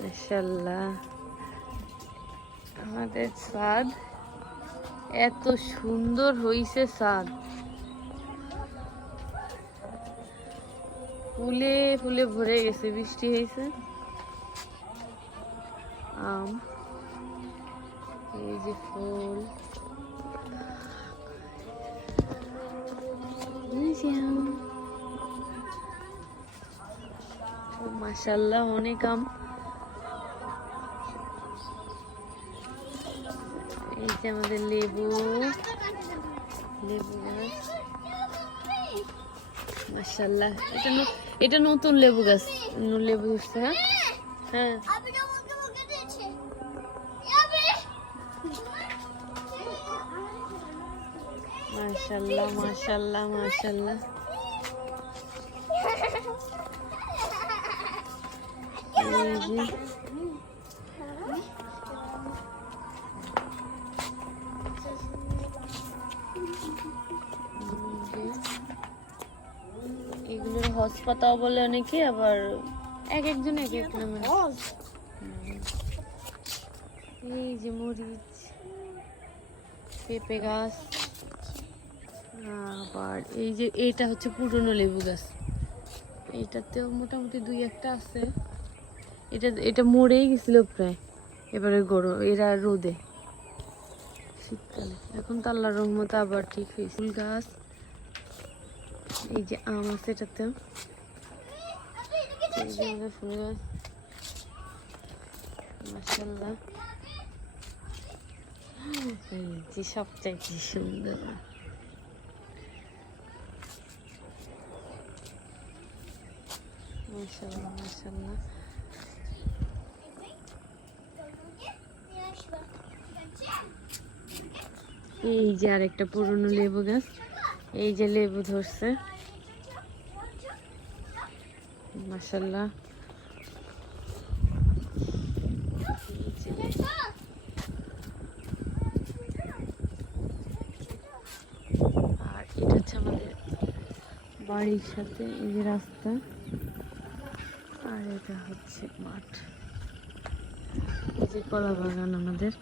মাশাআল্লাহ, আমাদের ছাদ এত সুন্দর হইছে। ছাদ ফুলে ফুলে ভরে গেছে, বৃষ্টি হয়েছে। আম, এই যে ফুল, মাশাআল্লাহ অনেক আম। এই যে আমাদের লেবু, লেবু গাছ, মাশাআল্লাহ। এটা নতুন লেবু গাছ, লেবু ধরছে। হ্যাঁ, মাশাআল্লাহ মাশাআল্লাহ মাশাআল্লাহ। এগুলোর হজ পাতাও বলে অনেকে, আবার এক একজন এক এক নামে। এই যে মরিচ, পেঁপে গাছ, আবার এই যে এইটা হচ্ছে পুরনো লেবু গাছ। এইটাতেও মোটামুটি দুই একটা আছে। এটা মরেই গেছিল প্রায়, এবারে গরম, এরা রোদে শীতকালে। এখন তো আল্লাহর রহমতে আবার ঠিক হয়েছে। ফুল গাছ, এই যে আম আছে এটাতে, এই যে আমাদের ফুল গাছ, মাশাআল্লাহ। এই যে সবচাইতে সুন্দর, মাশাআল্লাহ মাশাআল্লাহ। এই যে আরেকটা পুরনো লেবু গাছ, এই যে লেবু ধরছে, মাশাআল্লাহ। আর এটা হচ্ছে আমাদের বাড়ির সাথে এই যে রাস্তা, আর এটা হচ্ছে মাঠ। এই যে কলা বাগান আমাদের।